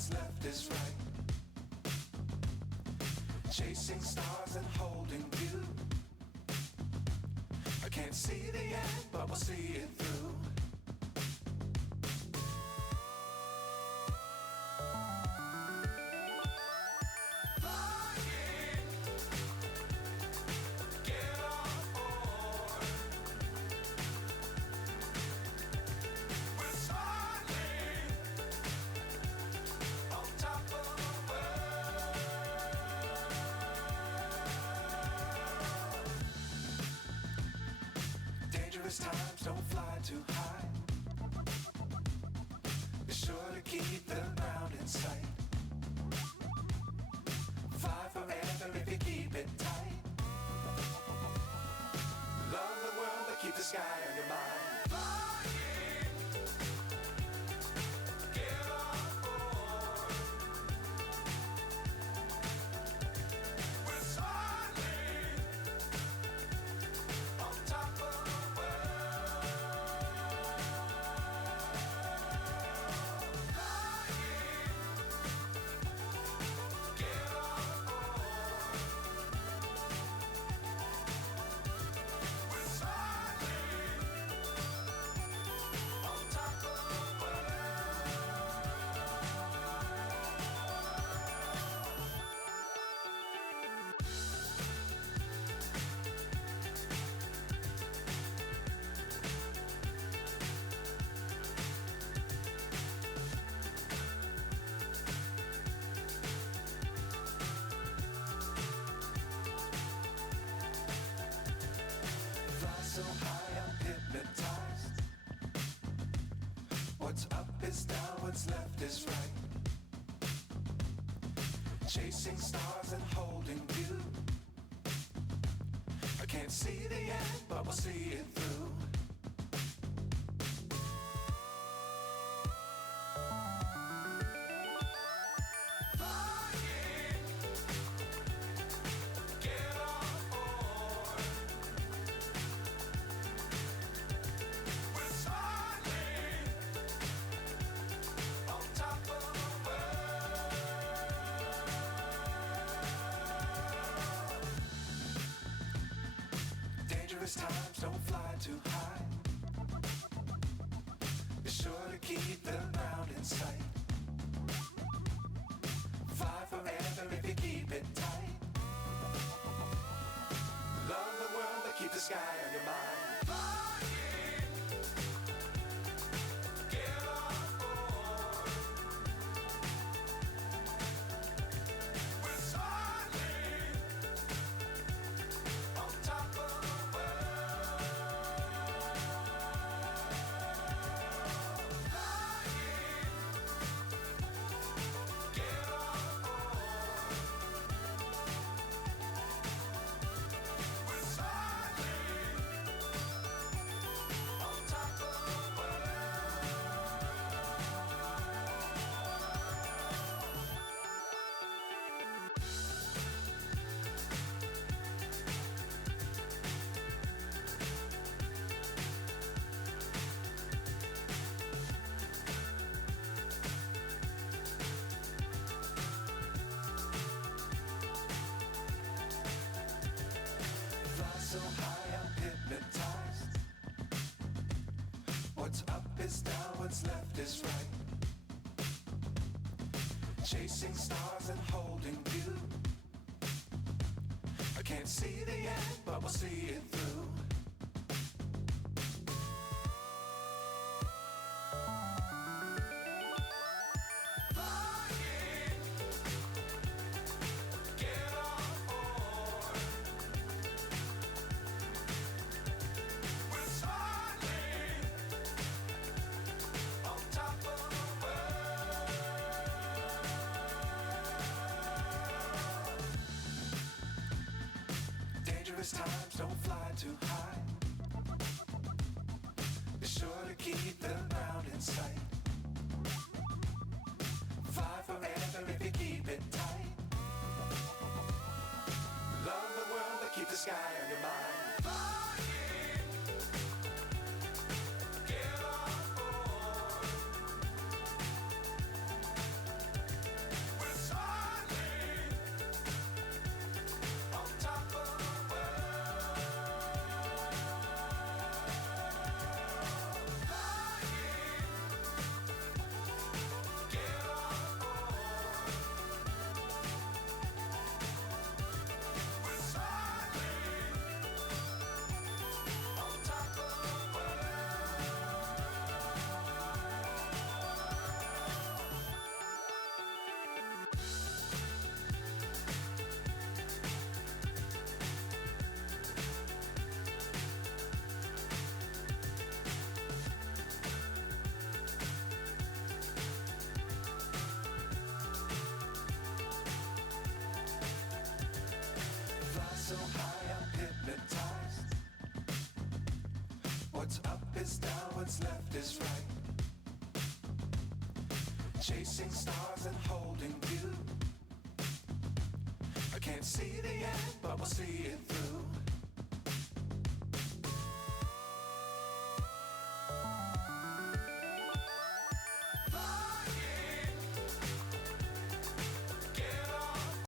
what's left is right. Chasing stars and holding you. I can't see the end, but we'll see it through. Times don't fly too high. Be sure to keep the ground in sight. Fly forever if you keep it tight. Love the world but keep the sky on your mind. So high I'm hypnotized. What's up is down, what's left is right. Chasing stars and holding you. I can't see the end, but we'll see it through. Times don't fly too high. Be sure to keep the ground in sight. Fly forever if you keep it tight. Love the world but keep the sky on your mind. So high I'm hypnotized. What's up is down, what's left is right. Chasing stars and holding you. I can't see the end, but we'll see it through. Times don't fly too high. Be sure to keep the ground in sight. Fly forever if you keep it tight. Love the world but keep the sky on your mind. is down, what's left is right. Chasing stars and holding you. I can't see the end, but we'll see it through.